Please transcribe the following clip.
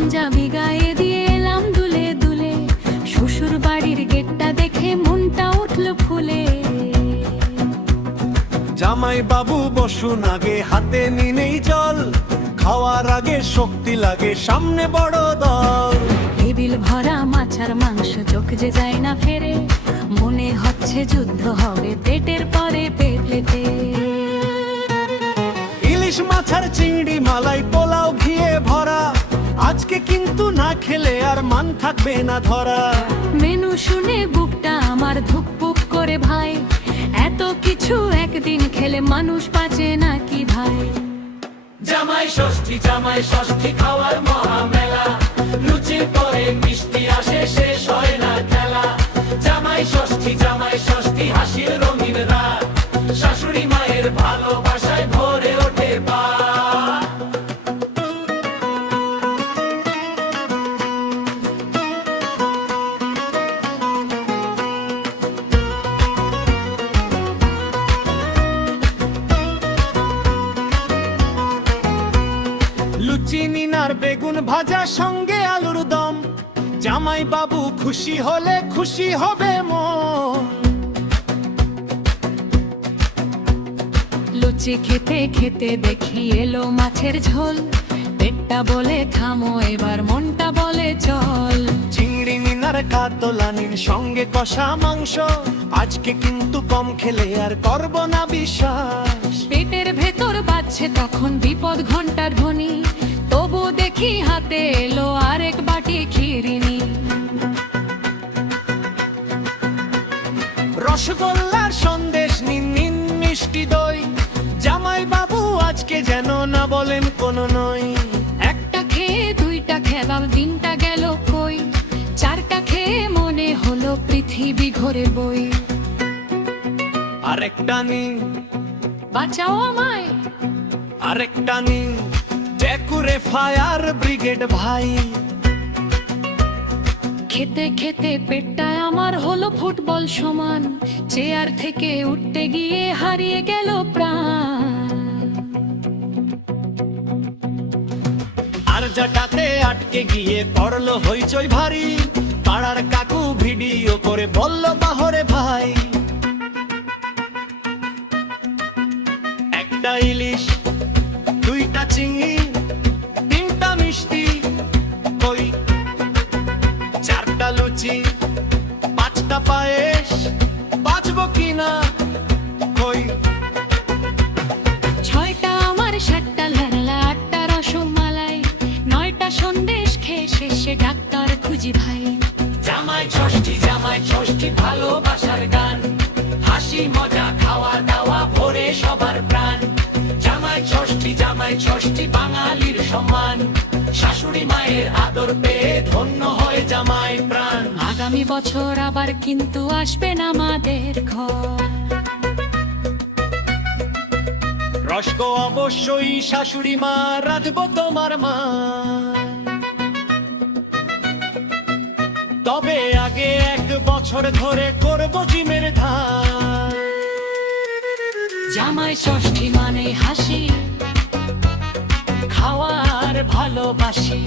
পাঞ্জাবি গায়ে দিয়ে এলাম দুলে দুলে, শ্বশুর বাড়ির গেটটা দেখে মনটা উঠল ফুলে। জামাই বাবু বসুন আগে, হাতে নিনেই জল, খাওয়ার আগে শক্তি লাগে, সামনে বড় দল। টেবিল ভরা মাছ আর মাংস, চোখ যে যায় না ফেরে, মনে হচ্ছে যুদ্ধ হবে পেটের পরে পেটে। ইলিশ মাছ আর চিংড়ি মালাই, পোলাও ঘিয়ে ভরা, আজকে কিন্তু না খেলে আর মান থাকবে না ধরা। মেনু শুনে বুকটা আমার ধুকপুক করে ভাই, এত কিছু একদিন খেলে মানুষ বাঁচে নাকি ভাই। জামাই ষষ্ঠী খাওয়ার মহামেলা, লুচির পরে মিষ্টি আসে, শেষ হয় না খেলা। জামাই ষষ্ঠী হাসির রঙিন রাত, শাশুড়ি মায়ের ভালোবাসায় ভরে ওঠে পা। লুচি নিনার বেগুন ভাজা সঙ্গে আলুর দম, জামাই বাবু খুশি হলে খুশি হবে মন। লুচি খেতে খেতে দেখি এলো মাছের ঝোল, পেটটা বলে থামো এবার, মনটা বলে চল। চিংড়ি নিনার কাতলা নিন সঙ্গে কষা মাংস, আজকে কিন্তু কম খেলে আর করব না বিশ্বাস। পেটের ভেতর বাজছে তখন বিপদ ঘন্টার ধ্বনি, তবু দেখি হাতে এলো আরেক বাটি খিরিনি। রসগোল্লার সন্দেশ নিন, নিন মিষ্টি দই, জামাই বাবু আজকে যেন না বলেন কোনো নই। একটা খেয়ে দুইটা খেলাম, দিনটা গেল কই, চারটা খেয়ে মনে হলো পৃথিবী ঘোরে বই। আরেকটা নিন, বাঁচাও আমায়। আরেকটা নিন, ডেকুরে ফায়ার ব্রিগেড ভাই। খেতে খেতে পেটটা আমার হলো ফুটবল সমান, চেয়ার থেকে উঠতে গিয়ে হারিয়ে গেল প্রাণ। আর জাটাতে আটকে গিয়ে পড়লো হইচই ভারী, পাড়ার কাকু ভিডিও করে বলল বাহরে ভাই। একটা ইলিশ, দুইটা চিংড়ি, তিনটা মিষ্টি কই, চারটা লুচি, পাঁচটা পায়েস, বাঁচবো কিনা কই। ছয়টা আমার, সাতটা লালা, আটটা রসমালাই, নয়টা সন্দেশ খেয়ে শেষে ডাক্তার খুঁজি ভাই। জামাই ষষ্ঠী ভালোবাসার গান, হাসি মজা খাওয়া দাওয়া ভরে সবার প্রাণ। জামাই ষষ্ঠী বাঙালির সম্মান, শাশুড়ি মায়ের আদর পেয়ে ধন্য হয় জামাই প্রাণ। আগামী বছর আবার কিন্তু আসবেন আমাদের ঘর। রসকো অবশ্যই শাশুড়ি মা, রাঁধবো তোমার মা, তবে আগে 1 বছর ধরে করবো জিমের ধার। জামাই ষষ্ঠী মানে হাসি, খাওয়ার ভালোবাসি।